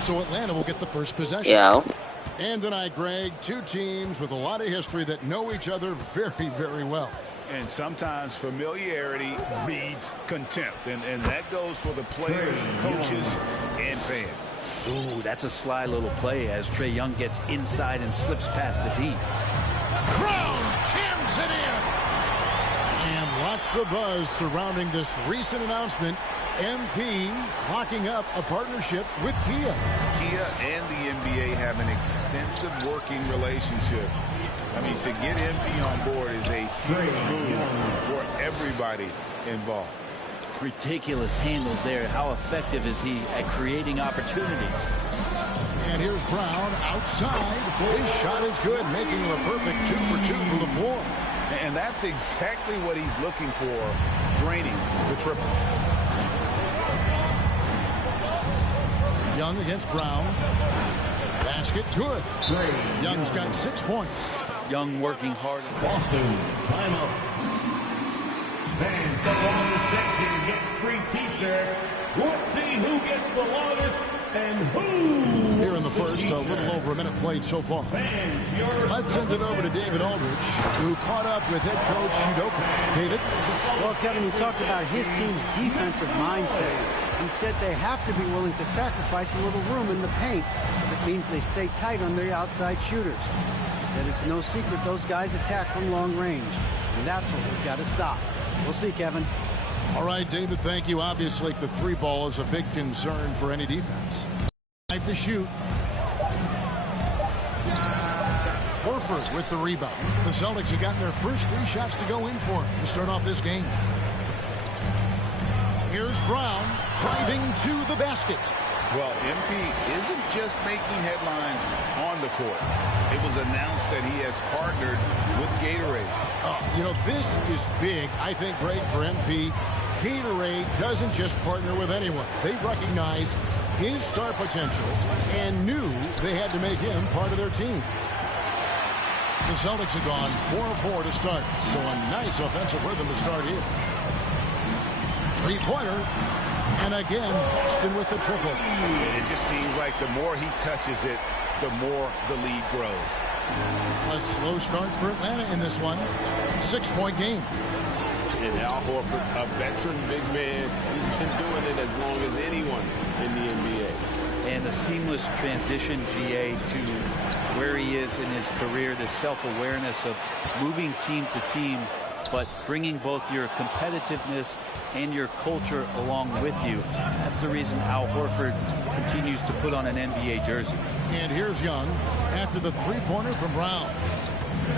So Atlanta will get the first possession. Yeah. And tonight, Greg, two teams with a lot of history that know each other very, very well. And sometimes familiarity breeds contempt. And that goes for the players, coaches, and fans. Ooh, that's a sly little play as Trae Young gets inside and slips past the D. Brown jams it in. And lots of buzz surrounding this recent announcement. MP locking up a partnership with Kia. Kia and the NBA have an extensive working relationship. I mean, to get MP on board is a huge move for everybody involved. Ridiculous handles there. How effective is he at creating opportunities? And here's Brown outside. His shot is good, making him a perfect 2 for 2 from the floor. And that's exactly what he's looking for, draining the triple. Young against Brown. Basket good. Young's got 6 points. Young working hard. Boston, timeout. Fans come on the section, get free T-shirts. Let's see who gets the longest and who. Here in the first, a little over a minute played so far. Let's send it over to David Aldridge, who caught up with head coach Udoka. David? Well, Kevin, he talked about his team's defensive mindset. He said they have to be willing to sacrifice a little room in the paint if it means they stay tight on their outside shooters. He said it's no secret those guys attack from long range, and that's what we've got to stop. We'll see, Kevin. All right, David, thank you. Obviously, the 3-ball is a big concern for any defense. Time to shoot. Horford with the rebound. The Celtics have gotten their first 3 shots to go in for him to start off this game. Here's Brown driving to the basket. Well, MP isn't just making headlines on the court. It was announced that he has partnered with Gatorade. You know, this is big, I think, Greg, for MP. Gatorade doesn't just partner with anyone. They recognize his star potential and knew they had to make him part of their team. The Celtics have gone 4-4 to start, so a nice offensive rhythm to start here. 3-pointer, and again, Boston with the triple. It just seems like the more he touches it, the more the lead grows. A slow start for Atlanta in this one. 6-point game. And Al Horford, a veteran big man, he's been doing it as long as anyone in the NBA. And a seamless transition, GA, to where he is in his career, this self-awareness of moving team to team, but bringing both your competitiveness and your culture along with you. That's the reason Al Horford continues to put on an NBA jersey. And here's Young after the 3-pointer from Brown.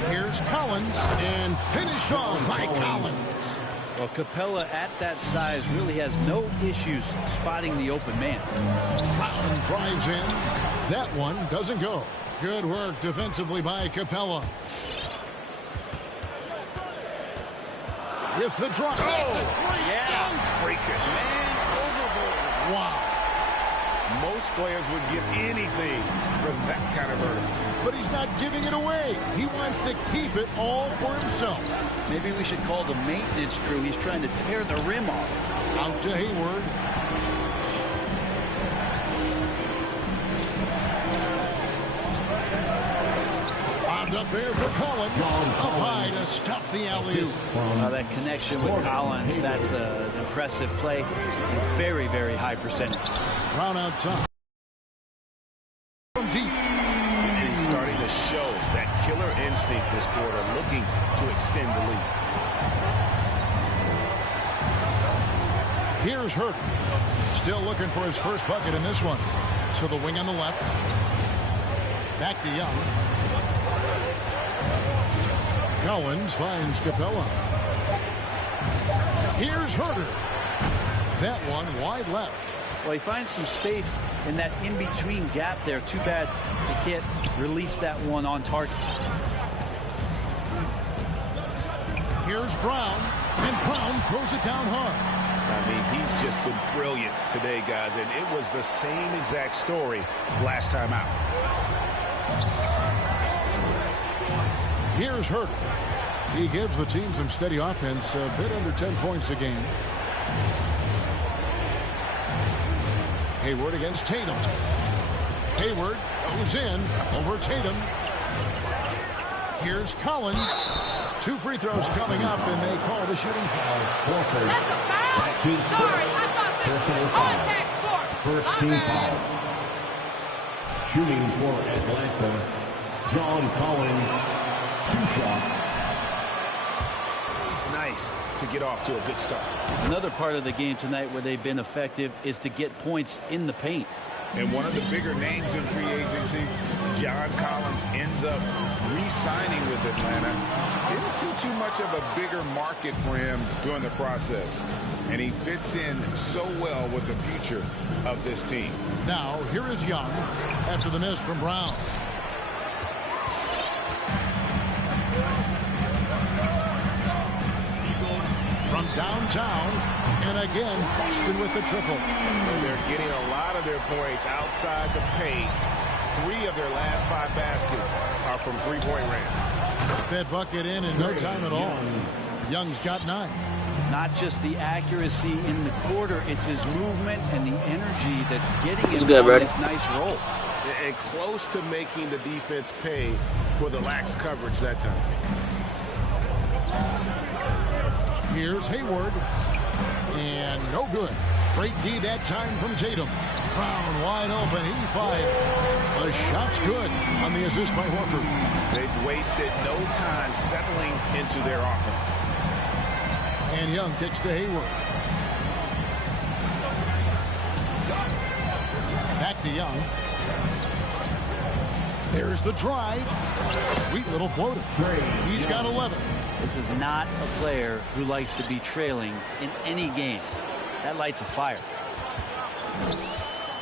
Here's Collins, and finished off by Collins. Well, Capella at that size really has no issues spotting the open man. Brown drives in. That one doesn't go. Good work defensively by Capella. With the drop. That's a great dunk. Freakish. Man overboard. Wow. Most players would give anything for that kind of verdict. But he's not giving it away. He wants to keep it all for himself. Maybe we should call the maintenance crew. He's trying to tear the rim off. Out to Hayward. Bobbed up there for Collins. Up high to stuff the alley-oop. That connection with Collins, that's an impressive play. And very, very high percentage. Brown outside. From deep. And he's starting to show that killer killer instinct this quarter, looking to extend the lead. Here's Hurt. Still looking for his first bucket in this one. To the wing on the left. Back to Young. Collins finds Capella. Here's Herter. That one wide left. Well, he finds some space in that in-between gap there. Too bad they can't release that one on target. Here's Brown. And Brown throws it down hard. I mean, he's just been brilliant today, guys, and it was the same exact story last time out. Here's Hurt. He gives the team some steady offense, a bit under 10 points a game. Hayward against Tatum. Hayward goes in over Tatum. Here's Collins. 2 free throws coming up, and they call the shooting foul. That's a foul? Sorry, I thought this was contact sport. First team foul. Shooting for Atlanta, John Collins, 2 shots. It's nice to get off to a good start. Another part of the game tonight where they've been effective is to get points in the paint. And one of the bigger names in free agency, John Collins, ends up re-signing with Atlanta. Didn't see too much of a bigger market for him during the process. And he fits in so well with the future of this team. Now, here is Young after the miss from Brown. From downtown, and again, Boston with the triple. They're getting a lot of their points outside the paint. 3 of their last 5 baskets are from three-point range. Put that bucket in no time at all. Young's got 9. Not just the accuracy in the quarter, it's his movement and the energy that's getting him good, on bro. this nice roll. And close to making the defense pay for the lax coverage that time. Here's Hayward. And no good. Great D that time from Tatum. Brown wide open. He fires. The shot's good on the assist by Horford. They've wasted no time settling into their offense. And Young kicks to Hayward. Back to Young. There's the drive. Sweet little floater. He's got 11. This is not a player who likes to be trailing in any game. That lights a fire.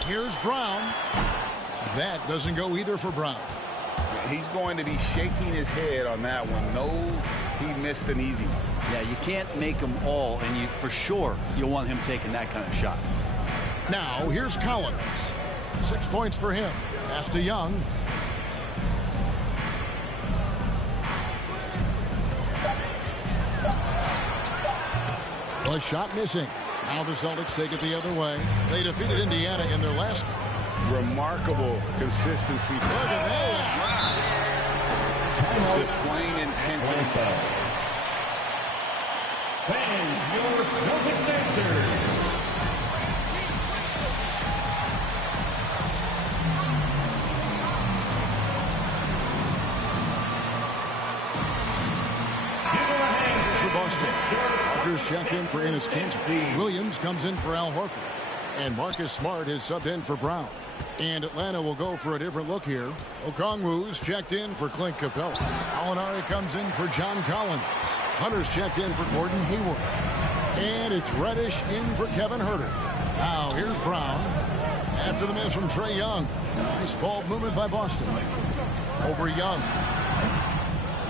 Here's Brown. That doesn't go either for Brown. He's going to be shaking his head on that one. Knows he missed an easy one. Yeah, you can't make them all, and for sure you'll want him taking that kind of shot. Now, here's Collins. 6 points for him. Pass to Young. A shot missing. Now the Celtics take it the other way. They defeated Indiana in their last game. Remarkable consistency. Look at that. Displaying intensity. Fans, your Celtics answer. For Boston. Parker's checked in for Enes Kanter. Williams comes in for Al Horford. And Marcus Smart is subbed in for Brown. And Atlanta will go for a different look here. Okongwu's checked in for Clint Capella. Alinari comes in for John Collins. Hunter's checked in for Gordon Hayward. And it's Reddish in for Kevin Huerter. Now here's Brown. After the miss from Trae Young. Nice ball movement by Boston. Over Young.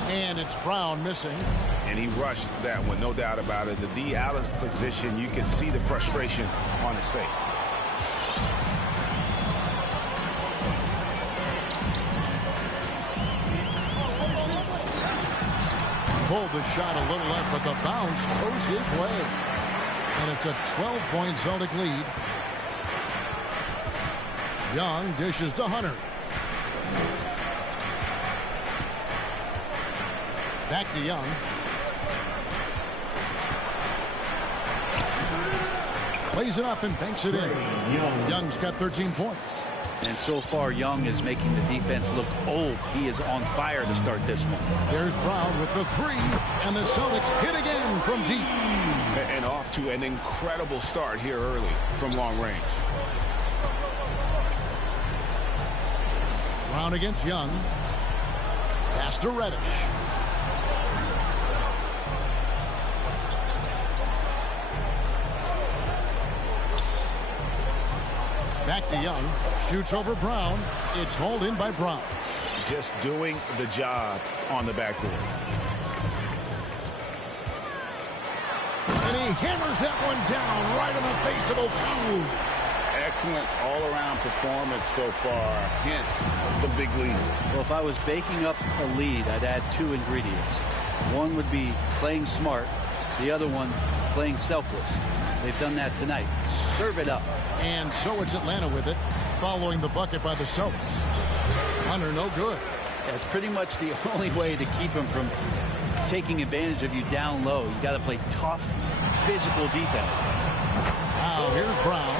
And it's Brown missing. And he rushed that one, no doubt about it. The D out of position, you can see the frustration on his face. Pulled the shot a little left, but the bounce goes his way. And it's a 12-point Celtic lead. Young dishes to Hunter. Back to Young. Plays it up and banks it in. Young's got 13 points. And so far, Young is making the defense look old. He is on fire to start this one. There's Brown with the three, and the Celtics hit again from deep. And off to an incredible start here early from long range. Brown against Young. Pass to Reddish. Back to Young. Shoots over Brown. It's hauled in by Brown. Just doing the job on the backboard. And he hammers that one down right in the face of Okongwu. Excellent all-around performance so far. Hence the big lead. Well, if I was baking up a lead, I'd add two ingredients. One would be playing smart. The other one, playing selfless. They've done that tonight. Serve it up. And so it's Atlanta with it, following the bucket by the Celtics. Hunter, no good. That's pretty much the only way to keep him from taking advantage of you down low. You got to play tough, physical defense. Now here's Brown.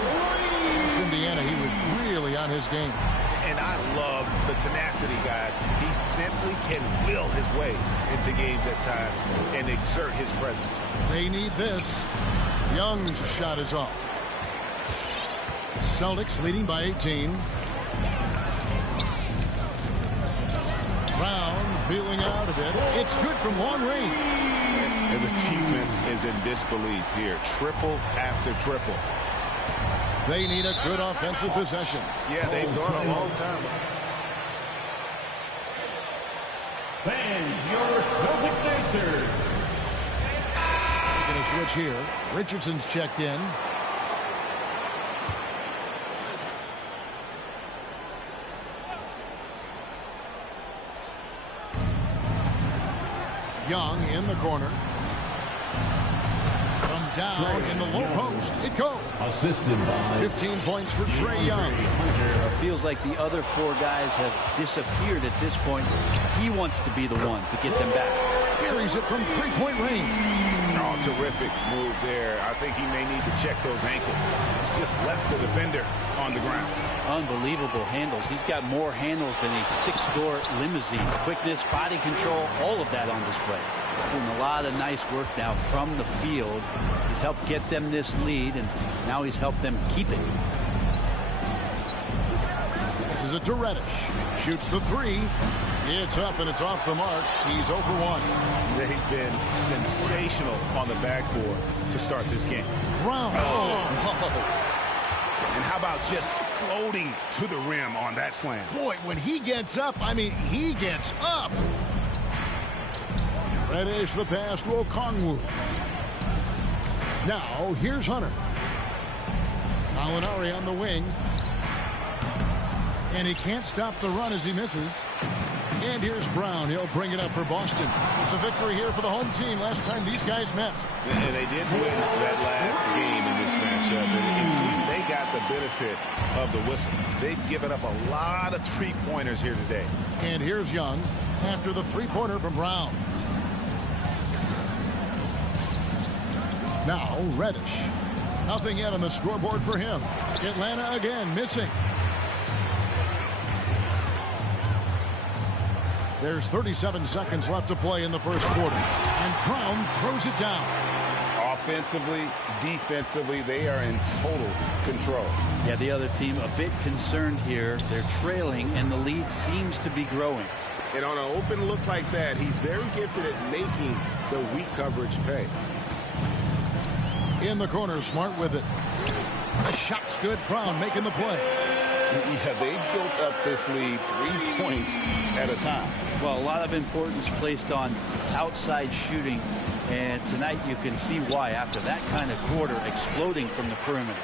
Against Indiana, he was really on his game. And I love the tenacity, guys. He simply can will his way into games at times and exert his presence. They need this. Young's shot is off. Celtics leading by 18. Brown feeling out a bit. It's good from long range. And the defense is in disbelief here. Triple after triple. They need a good offensive possession. Yeah, they've gone a long time. Fans, your Celtics answers. Going to switch here. Richardson's checked in. Young in the corner. From down in the low post. It goes. Assisted by 15 points for Trae Young. It feels like the other four guys have disappeared at this point. He wants to be the one to get them back. Buries it from three-point range. Oh, terrific move there. I think he may need to check those ankles. He's just left the defender on the ground. Unbelievable handles. He's got more handles than a six-door limousine. Quickness, body control, all of that on display. Doing a lot of nice work now from the field. He's helped get them this lead, and now he's helped them keep it. This is it to Reddish. Shoots the three. It's up and it's off the mark. He's 0 for 1. They've been sensational on the backboard to start this game. Brown. And how about just floating to the rim on that slam? Boy, when he gets up, I mean, he gets up. Reddish the pass to Okongwu. Now, here's Hunter. Gallinari on the wing. And he can't stop the run as he misses. And here's Brown. He'll bring it up for Boston. It's a victory here for the home team last time these guys met. And they did win that last game in this matchup. And it seemed they got the benefit of the whistle. They've given up a lot of three-pointers here today. And here's Young after the three-pointer from Brown. Now Reddish. Nothing yet on the scoreboard for him. Atlanta again missing. There's 37 seconds left to play in the first quarter. And Brown throws it down. Offensively, defensively, they are in total control. Yeah, the other team a bit concerned here. They're trailing, and the lead seems to be growing. And on an open look like that, he's very gifted at making the weak coverage pay. In the corner, Smart with it. The shot's good. Brown making the play. Yeah, they built up this lead 3 points at a time. Well, a lot of importance placed on outside shooting, and tonight you can see why after that kind of quarter exploding from the perimeter.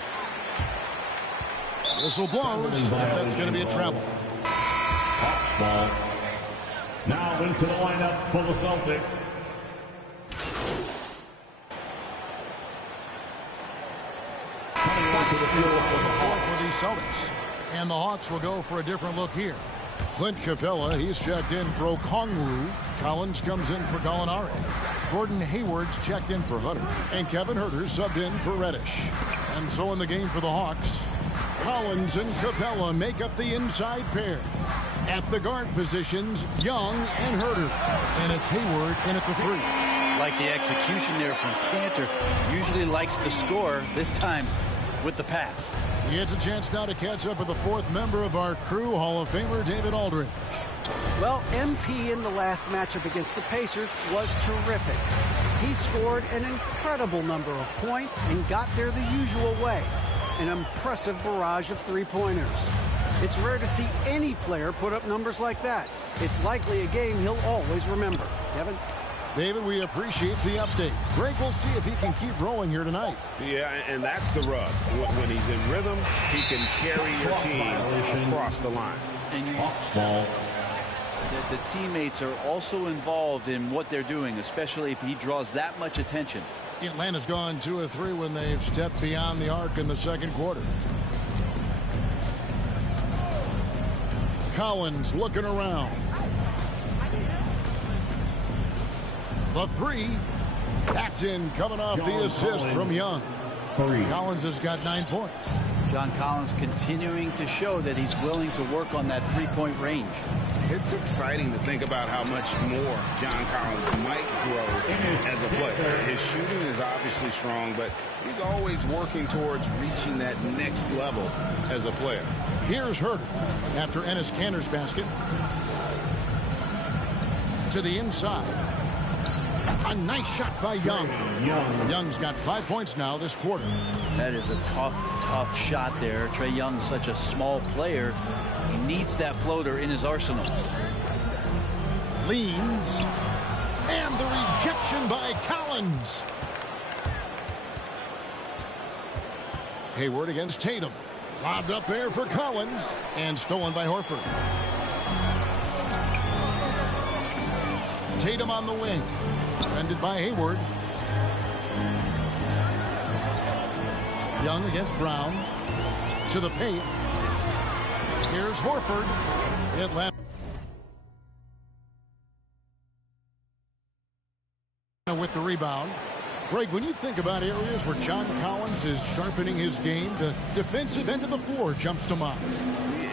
Whistle blows, and that's going to be a travel. Hawks ball. Now into the lineup for the Celtics. Coming to the field for the Celtics. And the Hawks will go for a different look here. Clint Capella, he's checked in for Okongwu. Collins comes in for Gallinari. Gordon Hayward's checked in for Hunter. And Kevin Huerter subbed in for Reddish. And so in the game for the Hawks, Collins and Capella make up the inside pair. At the guard positions, Young and Herter. And it's Hayward in at the 3. Like the execution there from Cantor. Usually likes to score, this time with the pass. He gets a chance now to catch up with the 4th member of our crew, Hall of Famer David Aldridge. Well, MP in the last matchup against the Pacers was terrific. He scored an incredible number of points and got there the usual way. An impressive barrage of three-pointers. It's rare to see any player put up numbers like that. It's likely a game he'll always remember. Kevin? David, we appreciate the update. Greg will see if he can keep rolling here tonight. Yeah, and that's the rub. When he's in rhythm, he can carry your team across the line. And Small. the teammates are also involved in what they're doing, especially if he draws that much attention. Atlanta's gone 2 of 3 when they've stepped beyond the arc in the second quarter. Collins looking around. The 3. That's in, coming off the assist from Young. 3. Collins has got 9 points. John Collins continuing to show that he's willing to work on that three-point range. It's exciting to think about how much more John Collins might grow as a player. His shooting is obviously strong, but he's always working towards reaching that next level as a player. Here's Herter after Enes Kanter's basket. To the inside. A nice shot by Young. Young's got 5 points now this quarter. That is a tough shot there. Trae Young's such a small player. He needs that floater in his arsenal. Leans. And the rejection by Collins. Hayward against Tatum. Lobbed up there for Collins. And stolen by Horford. Tatum on the wing. Defended by Hayward. Young against Brown. To the paint. Here's Horford. Atlanta with the rebound. Greg, when you think about areas where John Collins is sharpening his game, the defensive end of the floor jumps to mind.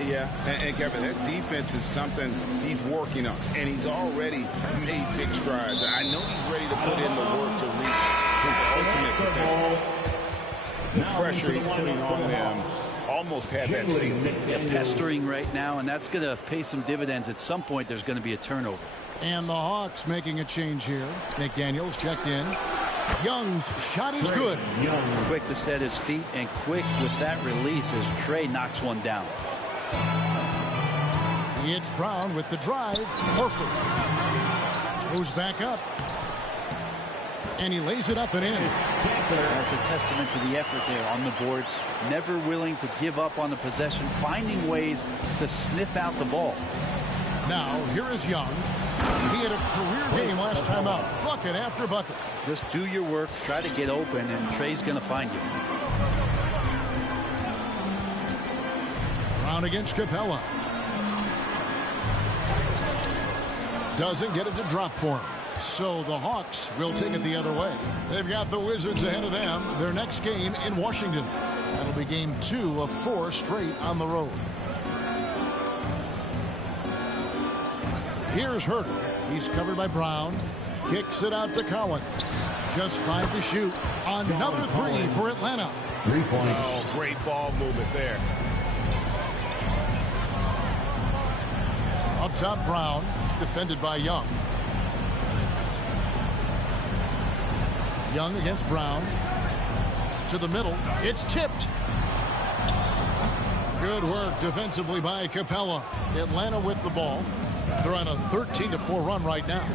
Yeah, and Kevin, that defense is something he's working on, and he's already made big strides. I know he's ready to put in the work to reach his ultimate potential. The pressure he's putting on them almost had that steal. Yeah, pestering right now, and that's going to pay some dividends. At some point, there's going to be a turnover. And the Hawks making a change here. McDaniels checked in. Young's shot is good. Quick to set his feet and quick with that release as Trae knocks one down. It's Brown with the drive. Horford goes back up. And he lays it up and in. That's a testament to the effort there on the boards. Never willing to give up on the possession, finding ways to sniff out the ball. Now, here is Young. He had a career game last time out. Bucket after bucket. Just do your work, try to get open, and Trae's going to find you. Brown against Capella. Doesn't get it to drop for him. So the Hawks will take it the other way. They've got the Wizards ahead of them. Their next game in Washington. That'll be game 2 of 4 straight on the road. Here's Herter. He's covered by Brown. Kicks it out to Collins. Just 5 to shoot. Another 3 for Atlanta. 3 points. Oh, great ball movement there. Up top, Brown. Defended by Young. Young against Brown. To the middle. It's tipped. Good work defensively by Capella. Atlanta with the ball. They're on a 13-4 run right now.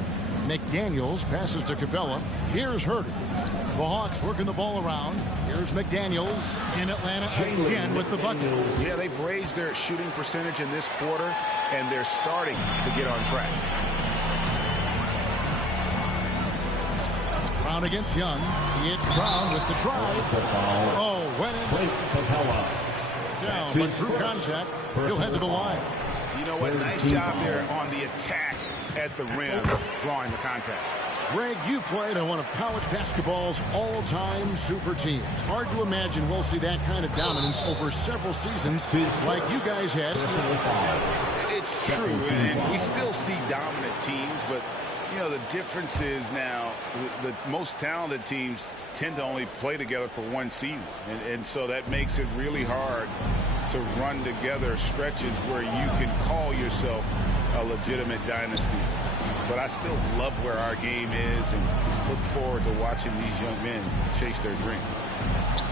McDaniels passes to Capella. Here's Herter. The Hawks working the ball around. Here's McDaniels in Atlanta again with the bucket. Yeah, they've raised their shooting percentage in this quarter, and they're starting to get on track. Brown against Young. It's Brown with the drive. Oh, went in. Capella. Down, but through contact, he'll head to the line. You know what? Nice job there on the attack at the rim, drawing the contact. Greg, you played on one of college basketball's all-time super teams. Hard to imagine we'll see that kind of dominance over several seasons like you guys had. It's true, and we still see dominant teams, but you know, the difference is now the most talented teams tend to only play together for one season, and so that makes it really hard to run together stretches where you can call yourself a legitimate dynasty. But I still love where our game is and look forward to watching these young men chase their dreams.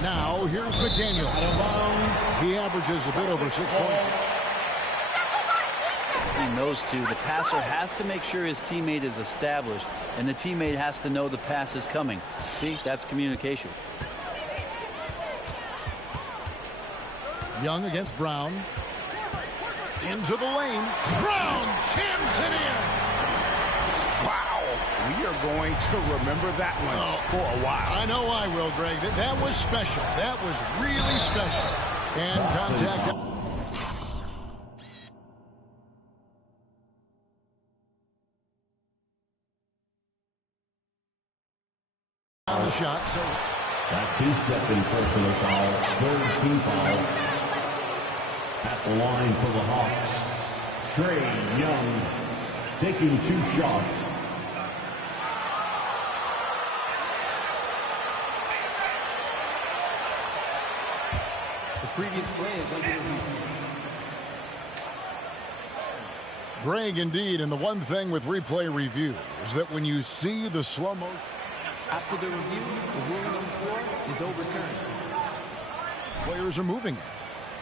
Now, here's McDaniel. He averages a bit over 6 points. Between those two, the passer has to make sure his teammate is established, and the teammate has to know the pass is coming. See, that's communication. Young against Brown. Into the lane. Brown jams it in. Wow, we are going to remember that one for a while. I know I will, Greg. That was special. That was really special. And contact. On the shot, so That's his second personal foul, third team foul. At the line for the Hawks, Trae Young taking 2 shots. The previous play is under review. Greg, indeed, and the one thing with replay review is that when you see the slow motion. After the review, the ruling on the floor is overturned. Players are moving.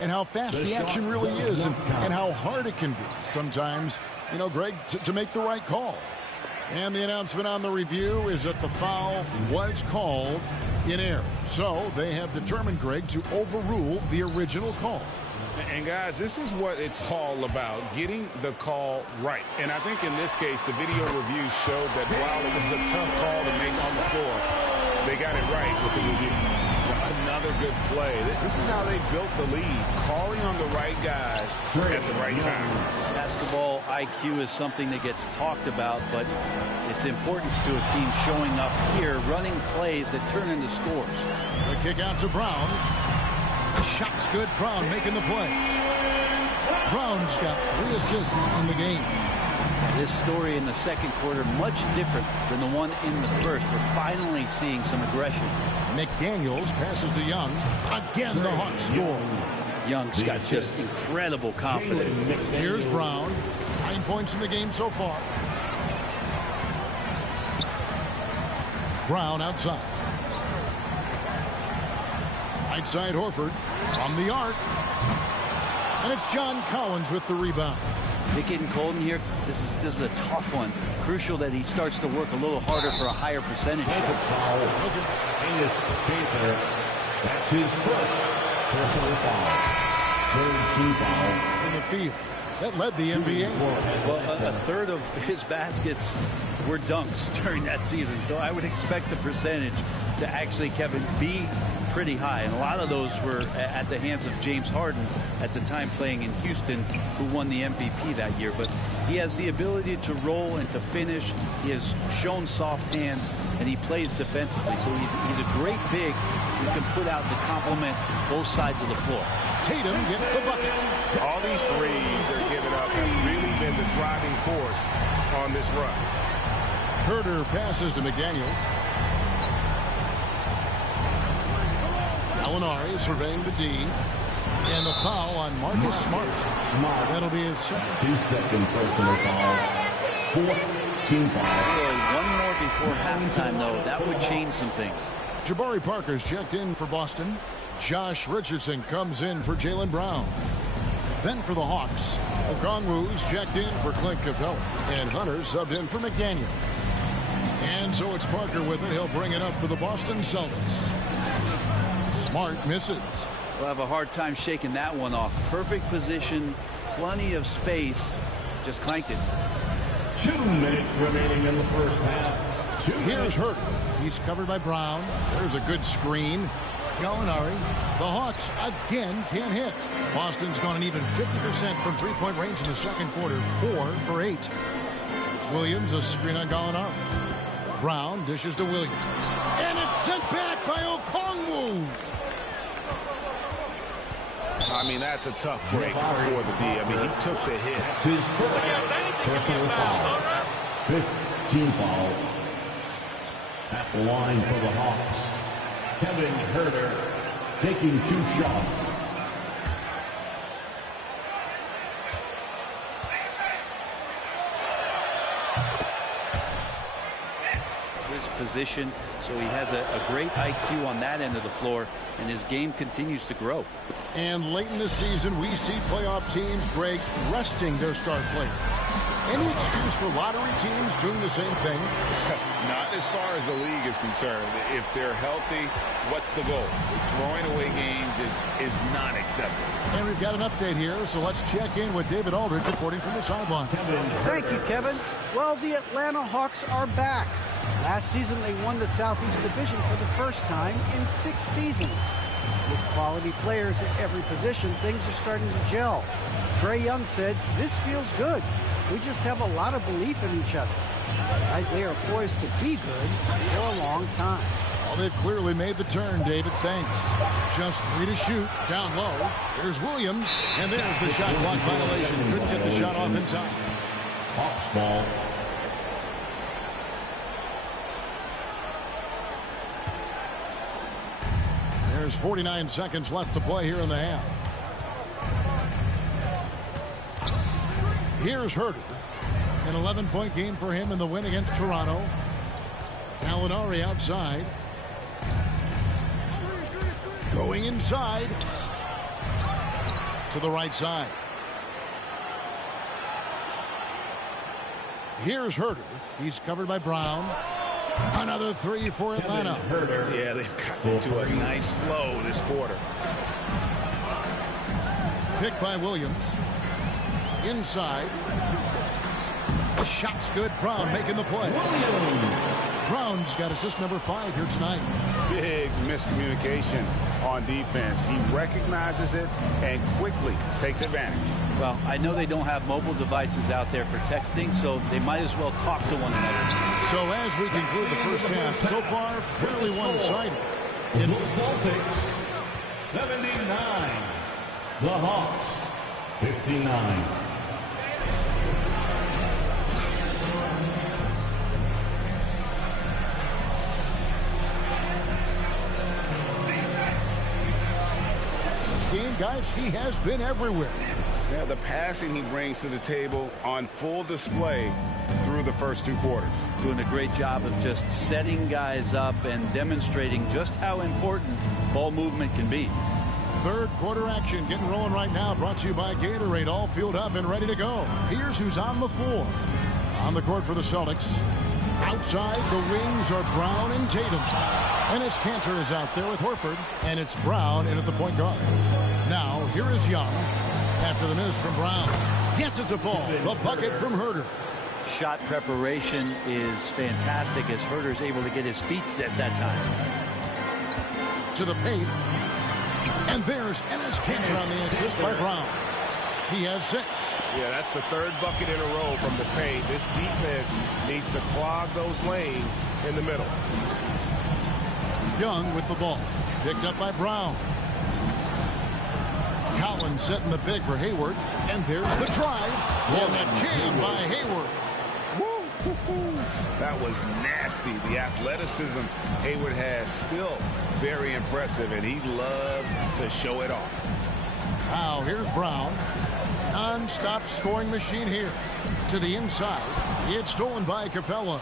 And how fast the action really is and how hard it can be sometimes, you know, Greg, to make the right call. And the announcement on the review is that the foul was called in error. So they have determined, Greg, to overrule the original call. And guys, this is what it's all about, getting the call right. And I think in this case, the video review showed that while it was a tough call to make on the floor, they got it right with the review. Another good play. This is how they built the lead, calling on the right guys at the right time. Basketball IQ is something that gets talked about, but its importance to a team showing up here, running plays that turn into scores. The kick out to Brown. The shot's good. Brown making the play. Brown's got 3 assists in the game. This story in the second quarter much different than the one in the first. We're finally seeing some aggression. McDaniels passes to Young. Again, the Hawks score. Young's got just incredible confidence. Here's Brown. 9 points in the game so far. Brown outside. Right side Horford from the arc. And it's John Collins with the rebound. Pickett and Colton here, this is a tough one. Crucial that he starts to work a little harder for a higher percentage shot. Foul. Enes Kanter. That's his first personal foul. Third team foul. In the field. That led the NBA. Well, a third of his baskets were dunks during that season, so I would expect the percentage to actually, Kevin, be pretty high. And a lot of those were at the hands of James Harden at the time playing in Houston, who won the MVP that year. But he has the ability to roll and to finish. He has shown soft hands, and he plays defensively. So he's a great big who can put out to complement both sides of the floor. Tatum gets the bucket. All these threes they're giving up have really been the driving force on this run. Herder passes to McDaniels. Gallinari surveying the D. And the foul on Marcus Smart. That'll be his second personal foul. Fourth team foul. One more before halftime, though. That would change some things. Jabari Parker's checked in for Boston. Josh Richardson comes in for Jaylen Brown. Then for the Hawks, Okongwu's checked in for Clint Capella. And Hunter subbed in for McDaniels. And so it's Parker with it. He'll bring it up for the Boston Celtics. Smart misses. We'll have a hard time shaking that one off. Perfect position, plenty of space. Just clanked it. 2 minutes remaining in the first half. Here's Hurt. He's covered by Brown. There's a good screen. Gallinari. The Hawks again can't hit. Boston's gone an even 50% from three-point range in the second quarter. 4 for 8. Williams, a screen on Gallinari. Brown dishes to Williams. And it's sent back by Okongwu. I mean, that's a tough break for the D. I mean, he took the hit. His personal foul. 15 foul. At the line for the Hawks, Kevin Huerter taking 2 shots. His position, so he has a great IQ on that end of the floor, and his game continues to grow. And late in the season, we see playoff teams, Greg, resting their star players. Any excuse for lottery teams doing the same thing? Not as far as the league is concerned. If they're healthy, what's the goal? Throwing away games is not acceptable. And we've got an update here, so let's check in with David Aldridge reporting from the sideline. Thank you, Kevin. Well, the Atlanta Hawks are back. Last season, they won the Southeast Division for the first time in 6 seasons. With quality players at every position, things are starting to gel. Trae Young said, "This feels good. We just have a lot of belief in each other." Guys, they are poised to be good for a long time. Well, they've clearly made the turn, David. Thanks. Just 3 to shoot. Down low. Here's Williams. And there's the shot clock violation. Couldn't get the shot off in time. Hawks ball. There's 49 seconds left to play here in the half. Here's Huerter. An 11-point game for him in the win against Toronto. Gallinari outside. Going inside. To the right side. Here's Huerter. He's covered by Brown. Another 3 for Atlanta. Yeah, they've gotten into a nice flow this quarter. Picked by Williams. Inside. The shot's good. Brown making the play. Brown's got assist number 5 here tonight. Big miscommunication on defense. He recognizes it and quickly takes advantage. Well, I know they don't have mobile devices out there for texting, so they might as well talk to one another. So as we conclude the first half, so far fairly one-sided. It's the Celtics 79. The Hawks 59. Game, guys, he has been everywhere. Yeah, the passing he brings to the table on full display through the first 2 quarters. Doing a great job of just setting guys up and demonstrating just how important ball movement can be. Third quarter action getting rolling right now, brought to you by Gatorade, all fueled up and ready to go. Here's who's on the floor. On the court for the Celtics. Outside, the wings are Brown and Tatum. And as Cantor is out there with Horford, and it's Brown in at the point guard. Now, here is Young. After the miss from Brown. Yes, it's a fall. The bucket from Huerter. Shot preparation is fantastic as Huerter's able to get his feet set that time. To the paint. And there's Enes Kanter on the assist by Brown. He has 6. Yeah, that's the 3rd bucket in a row from the paint. This defense needs to clog those lanes in the middle. Young with the ball. Picked up by Brown. Collins setting the big for Hayward. And there's the drive. And the jam by Hayward. That was nasty. The athleticism Hayward has still very impressive, and he loves to show it off. Now here's Brown. Non-stop scoring machine here. To the inside. It's stolen by Capella.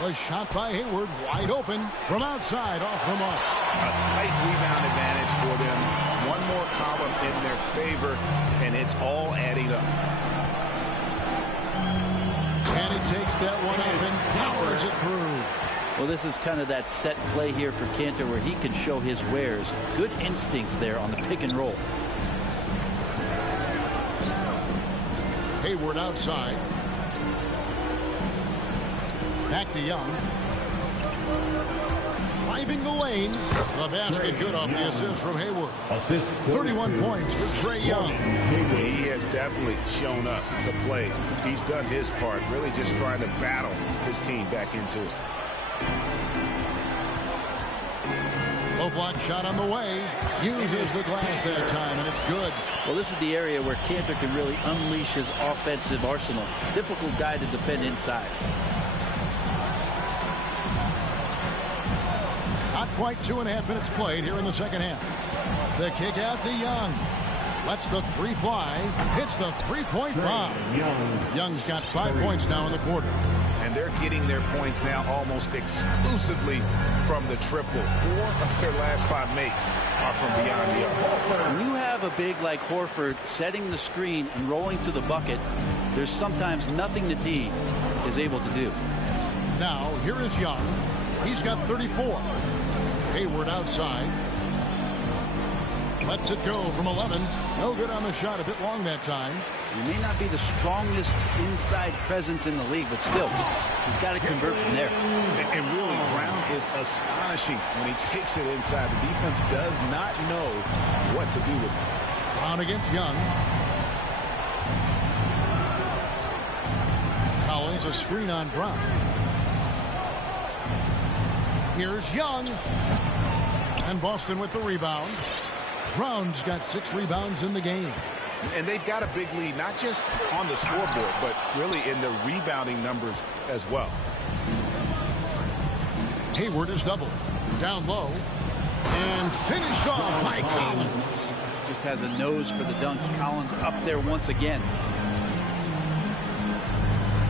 A shot by Hayward, wide open from outside, off the mark. A slight rebound advantage for them. One more column in their favor, and it's all adding up. And he takes that one up and powers it through. Well, this is kind of that set play here for Kanter where he can show his wares. Good instincts there on the pick and roll. Hayward outside. Back to Young. driving the lane. The basket good off the assist from Hayward. 31 points for Trae Young. He has definitely shown up to play. He's done his part, really just trying to battle his team back into it. Low block shot on the way. Uses the glass that time, and it's good. Well, this is the area where Kanter can really unleash his offensive arsenal. Difficult guy to defend inside. Not quite 2.5 minutes played here in the second half. The kick out to Young. Lets the three fly. Hits the three-point bomb. Young's got 5 points now in the quarter. And they're getting their points now almost exclusively from the triple. 4 of their last 5 makes are from beyond the arc. When you have a big like Horford setting the screen and rolling to the bucket, there's sometimes nothing that D is able to do. Now, here is Young. He's got 34. Hayward outside. Lets it go from 11. No good on the shot. A bit long that time. He may not be the strongest inside presence in the league, but still, he's got to convert from there. And really, Brown is astonishing when he takes it inside. The defense does not know what to do with it. Brown against Young. Collins, a screen on Brown. Here's Young. And Boston with the rebound. Brown's got 6 rebounds in the game. And they've got a big lead, not just on the scoreboard, but really in the rebounding numbers as well. Hayward is doubled. Down low. And finished off by Collins. Just has a nose for the dunks. Collins up there once again.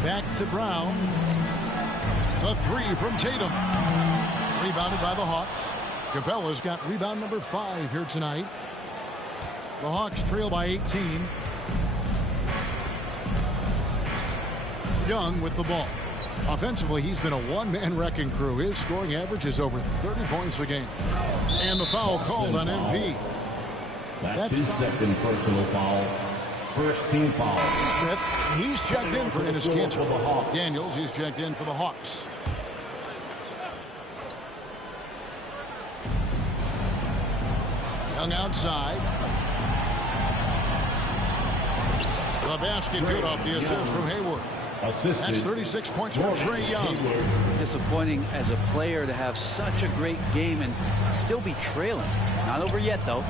Back to Brown. The 3 from Tatum. Rebounded by the Hawks. Capella's got rebound number 5 here tonight. The Hawks trail by 18. Young with the ball. Offensively, he's been a one-man wrecking crew. His scoring average is over 30 points a game. And the foul called on MP. That's his second personal foul. First team foul. Smith, he's checked in for Enes Kanter. Daniels, he's checked in for the Hawks. Young outside. The basket good off the assist from Hayward. That's 36 points for Trae Young. Disappointing as a player to have such a great game and still be trailing. Not over yet, though.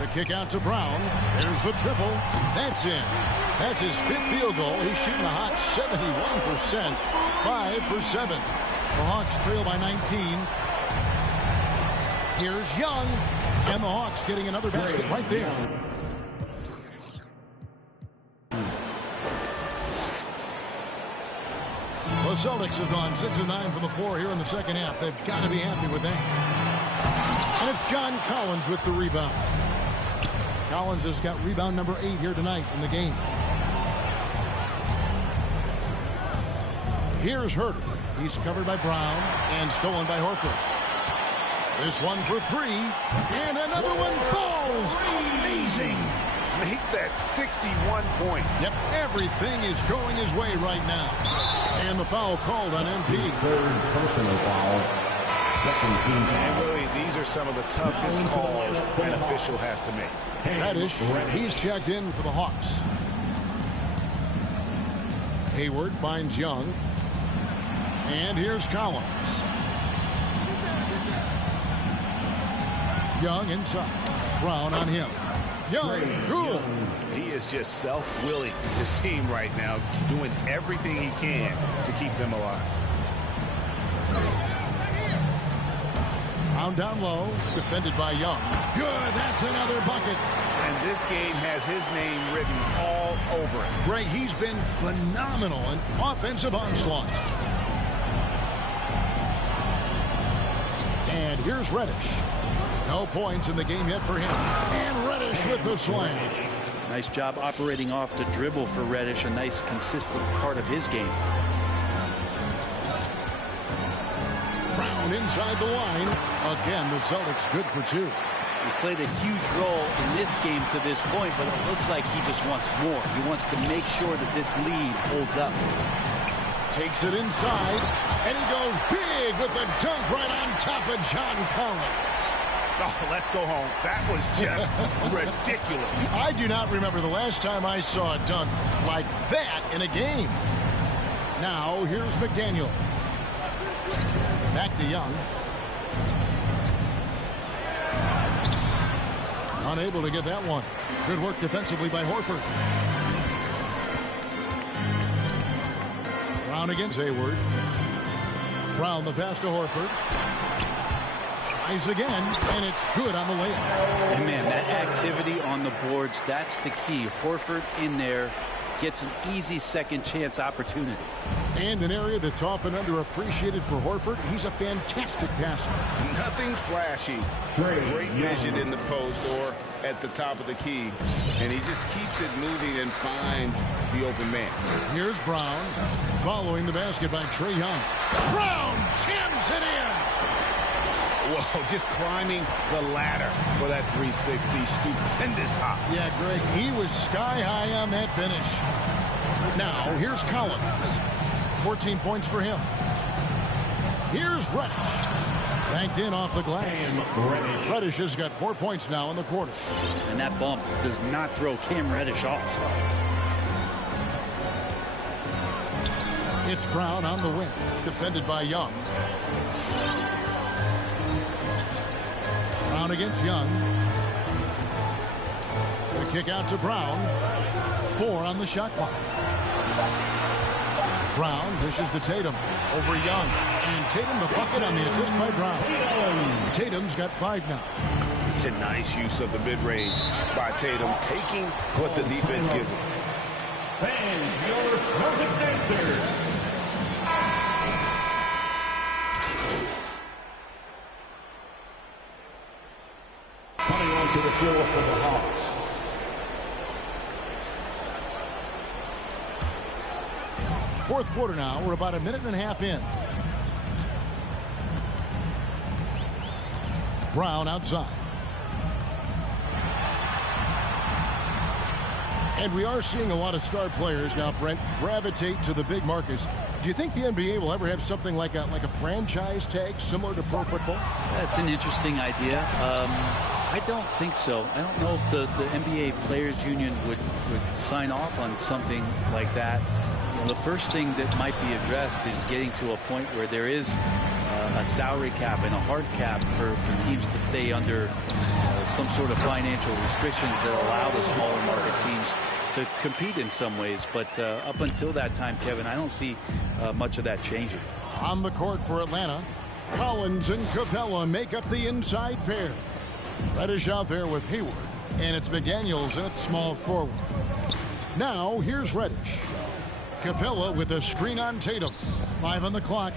The kick out to Brown. There's the triple. That's in. That's his 5th field goal. He's shooting a hot 71%. 5 for 7. The Hawks trail by 19. Here's Young. And the Hawks getting another basket right there. The Celtics have gone 6 of 9 from the floor here in the second half. They've got to be happy with that. And it's John Collins with the rebound. Collins has got rebound number 8 here tonight in the game. Here's Herter. He's covered by Brown and stolen by Horford. This one for 3, and another one falls. Amazing. Make that 61 point. Yep, everything is going his way right now. And the foul called on MP. Third personal foul. Second team foul. And really, these are some of the toughest calls an official has to make. Reddish, he's checked in for the Hawks. Hayward finds Young. And here's Collins. Young inside. Brown on him. Young, cool. He is just self-willing, his team right now, doing everything he can to keep them alive. Brown down low, defended by Young. Good, that's another bucket. And this game has his name written all over it. Greg, he's been phenomenal in offensive onslaught. And here's Reddish. No points in the game yet for him. And Reddish with the slam. Nice job operating off the dribble for Reddish. A nice, consistent part of his game. Brown inside the line. Again, the Celtics good for 2. He's played a huge role in this game to this point, but it looks like he just wants more. He wants to make sure that this lead holds up. Takes it inside, and he goes big with the dunk right on top of John Collins. Oh, let's go home. That was just ridiculous. I do not remember the last time I saw a dunk like that in a game. Now, here's McDaniels. Back to Young. Unable to get that one. Good work defensively by Horford. Brown against Hayward. Brown the pass to Horford. Tries again, and it's good on the layup. And man, that activity on the boards, that's the key. Horford in there gets an easy second chance opportunity. And an area that's often underappreciated for Horford, he's a fantastic passer. Nothing flashy. Great vision in the post or at the top of the key. And he just keeps it moving and finds the open man. Here's Brown following the basket by Trae Young. Brown jams it in. Whoa, just climbing the ladder for that 360. Stupendous hop. Yeah, Greg, he was sky high on that finish. Now, here's Collins. 14 points for him. Here's Reddish. Banked in off the glass. Reddish has got 4 points now in the quarter. And that bump does not throw Cam Reddish off. It's Brown on the wing. Defended by Young. Brown against Young. The kick out to Brown. 4 on the shot clock. Brown dishes to Tatum over Young. And Tatum the bucket on the assist by Brown. Tatum's got 5 now. A nice use of the mid-range by Tatum, taking what the defense gives him. Fans, your Celtics answer. Coming onto the floor for the Hawks. Fourth quarter now. We're about a minute and a half in. Brown outside. And we are seeing a lot of star players now, Brent, gravitate to the big markets. Do you think the NBA will ever have something like a franchise tag similar to pro football? That's an interesting idea. I don't think so. I don't know if the NBA Players Union would sign off on something like that. You know, the first thing that might be addressed is getting to a point where there is a salary cap and a hard cap for teams to stay under some sort of financial restrictions that allow the smaller market teams to compete in some ways. But up until that time, Kevin, I don't see much of that changing. On the court for Atlanta, Collins and Capella make up the inside pair. Reddish out there with Hayward, and it's McDaniels at small forward. Now here's Reddish. Capella with a screen on Tatum. 5 on the clock.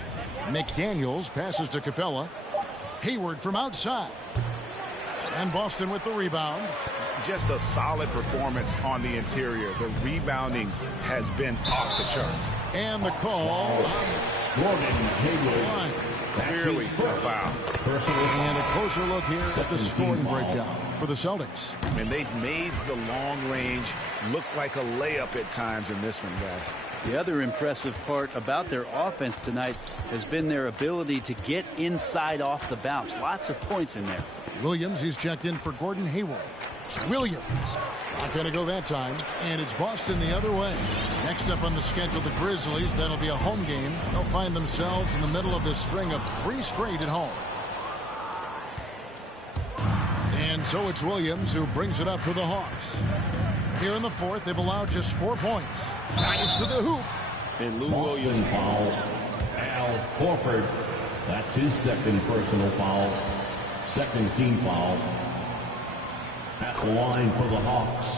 McDaniels passes to Capella. Hayward from outside. And Boston with the rebound. Just a solid performance on the interior. The rebounding has been off the charts. And the call on Gordon Hayward. Clearly a foul. And a closer look here at the scoring breakdown for the Celtics. And they've made the long range look like a layup at times in this one, guys. The other impressive part about their offense tonight has been their ability to get inside off the bounce. Lots of points in there. Williams, he's checked in for Gordon Hayward. Williams, not going to go that time, and it's Boston the other way. Next up on the schedule, the Grizzlies. That'll be a home game. They'll find themselves in the middle of this string of 3 straight at home. And so it's Williams who brings it up for the Hawks. Here in the fourth, they've allowed just 4 points. Nice to the hoop. And Lou Boston Williams foul. Al Horford. That's his second personal foul. Second team foul. At the line for the Hawks,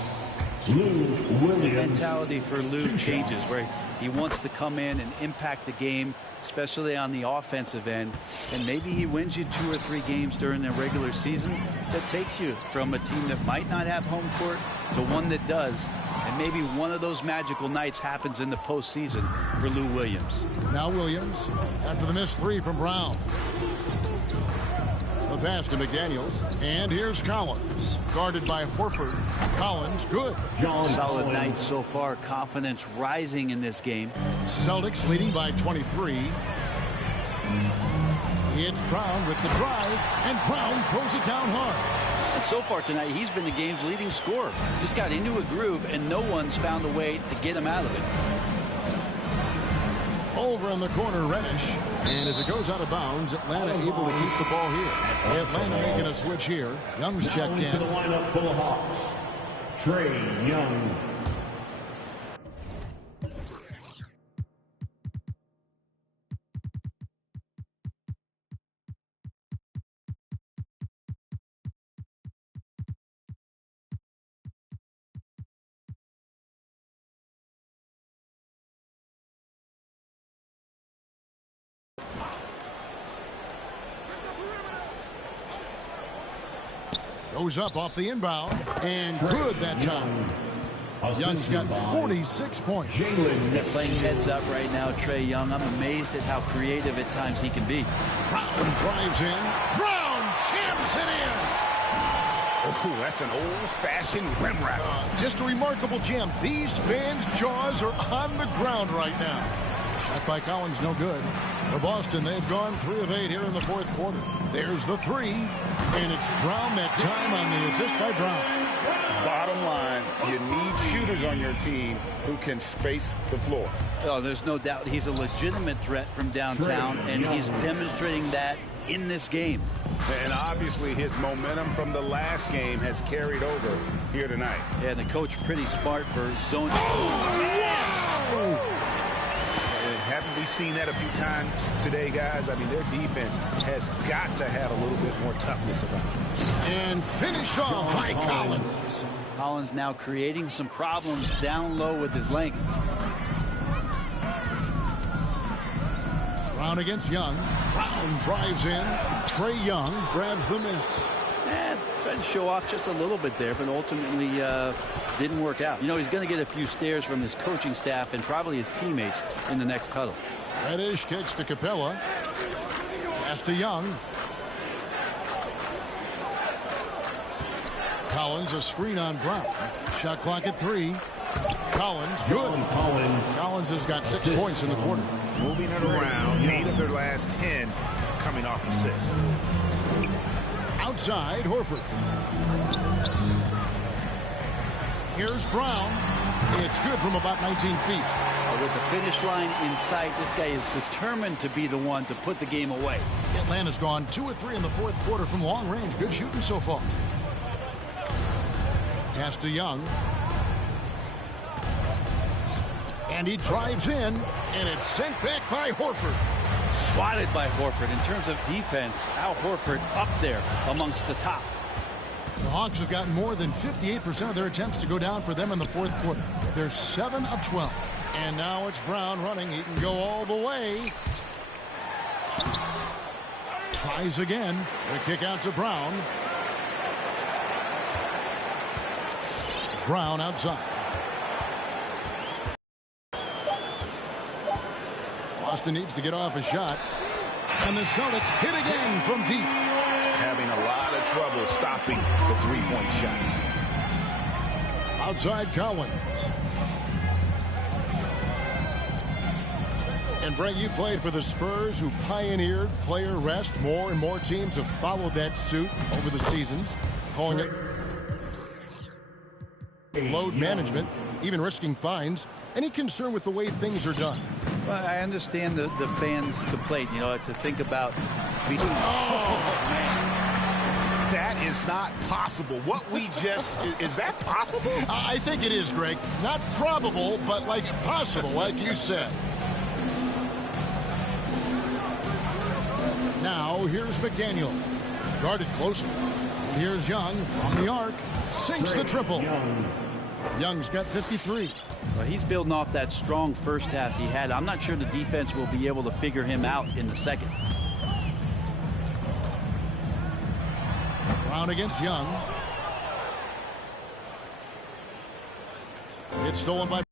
Lou Williams. The mentality for Lou changes where he wants to come in and impact the game, especially on the offensive end. And maybe he wins you 2 or 3 games during the regular season that takes you from a team that might not have home court to one that does. And maybe one of those magical nights happens in the postseason for Lou Williams. Now Williams after the missed 3 from Brown. The pass to McDaniels. And here's Collins. Guarded by Horford. Collins, good. Solid night so far. Confidence rising in this game. Celtics leading by 23. It's Brown with the drive. And Brown throws it down hard. So far tonight, he's been the game's leading scorer. Just got into a groove, and no one's found a way to get him out of it. Over in the corner, Reddish. And as it goes out of bounds, Atlanta able to keep the ball here. Atlanta making a switch here. Young's checked in. To the lineup for the Hawks, Trae Young. Goes up off the inbound, and good that time. Young's got 46 points. They're playing heads up right now, Trae Young. I'm amazed at how creative at times he can be. Brown drives in. Brown jams it in. Oh, that's an old-fashioned rim wrap. Just a remarkable jam. These fans' jaws are on the ground right now. Shot by Collins, no good. For Boston, they've gone 3 of 8 here in the fourth quarter. There's the 3, and it's Brown that time on the assist by Brown. Bottom line, you need shooters on your team who can space the floor. Oh, there's no doubt he's a legitimate threat from downtown, and he's demonstrating that in this game. And obviously his momentum from the last game has carried over here tonight. Yeah, the coach pretty smart for zone. Haven't we seen that a few times today, guys? I mean, their defense has got to have a little bit more toughness about it. And finished off by Collins. Collins now creating some problems down low with his length. Brown against Young. Brown drives in. Trae Young grabs the miss. And tried to show off just a little bit there, but ultimately didn't work out. You know, he's going to get a few stares from his coaching staff and probably his teammates in the next huddle. Reddish kicks to Capella. Pass to Young. Collins, a screen on Brown. Shot clock at 3. Collins, good. Collins has got 6 points in the quarter. Moving it around, 8 of their last 10 coming off assists. Outside, Horford. Here's Brown. It's good from about 19 feet. With the finish line in sight, this guy is determined to be the one to put the game away. Atlanta's gone 2 of 3 in the fourth quarter from long range. Good shooting so far. Pass to Young. And he drives in, and it's sent back by Horford. Swatted by Horford. In terms of defense, Al Horford up there amongst the top. The Hawks have gotten more than 58% of their attempts to go down for them in the fourth quarter. They're 7 of 12. And now it's Brown running. He can go all the way. Tries again. The kick out to Brown. Brown outside. Boston needs to get off a shot. And the Celtics hit again from deep. Having a lot of trouble stopping the three-point shot. Outside Collins. And Brent, you played for the Spurs, who pioneered player rest. More and more teams have followed that suit over the seasons, calling it load management, even risking fines. Any concern with the way things are done? Well, I understand the fans' complaint, you know, to think about. That is not possible. What we just, is that possible? I think it is, Greg. Not probable, but like possible, like you said. Now, here's McDaniels. Guarded closely. And here's Young from the arc. Sinks the triple. Young's got 53. Well, he's building off that strong first half he had. I'm not sure the defense will be able to figure him out in the second. Brown against Young. It's stolen by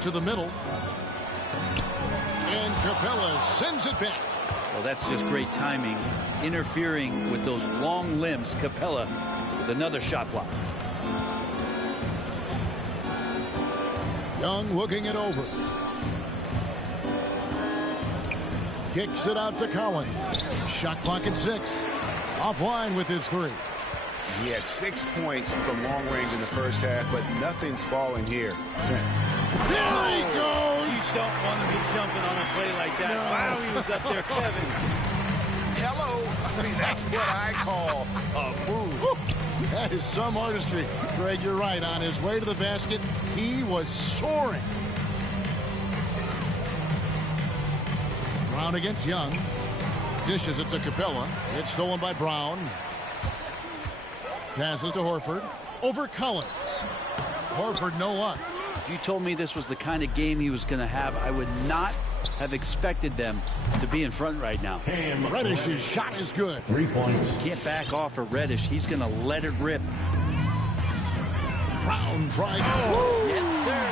to the middle. And Capella sends it back. Well, that's just great timing. Interfering with those long limbs. Capella with another shot block. Young looking it over. Kicks it out to Collins. Shot clock at 6. Offline with his 3. He had 6 points from long range in the first half, but nothing's fallen here since. There he goes! You don't want to be jumping on a play like that. No. Wow, he was up there, Kevin. Hello. I mean, that's what I call a move. That is some artistry. Greg, you're right. On his way to the basket, he was soaring. Brown against Young. Dishes it to Capella. It's stolen by Brown. Passes to Horford. Over Collins. Horford, no luck. If you told me this was the kind of game he was going to have, I would not have expected them to be in front right now. Reddish's shot is good. 3 points. Can't back off for Reddish. He's going to let it rip. Brown tried. Oh. Yes, sir.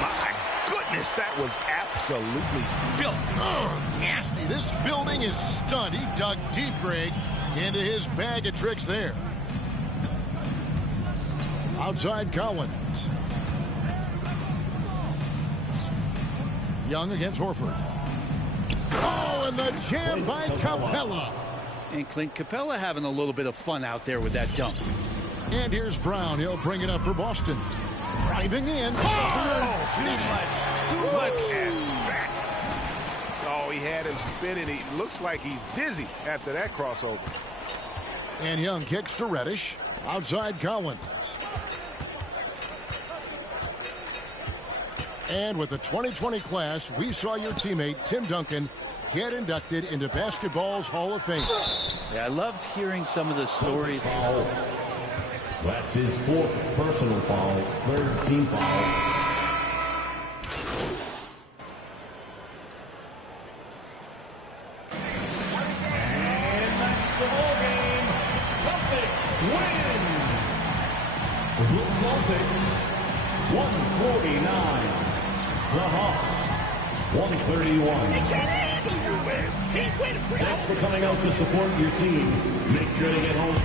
My goodness, that was absolutely filthy. Oh, nasty. This building is stunned. He dug deep, Greg, into his bag of tricks there. Outside Collins. Young against Horford. Oh, and the jam by Capella. And Clint Capella having a little bit of fun out there with that dunk. And here's Brown. He'll bring it up for Boston. Driving in. Oh, too much at that. Oh, he had him spinning. He looks like he's dizzy after that crossover. And Young kicks to Reddish. Outside Collins. And with the 2020 class, we saw your teammate, Tim Duncan, get inducted into basketball's Hall of Fame. Yeah, I loved hearing some of the stories. Foul. That's his 4th personal foul, 3rd team foul. And that's the ball game. Celtics win. The Celtics 149. The Hawks 131. Thanks for coming out to support your team. Make sure to get home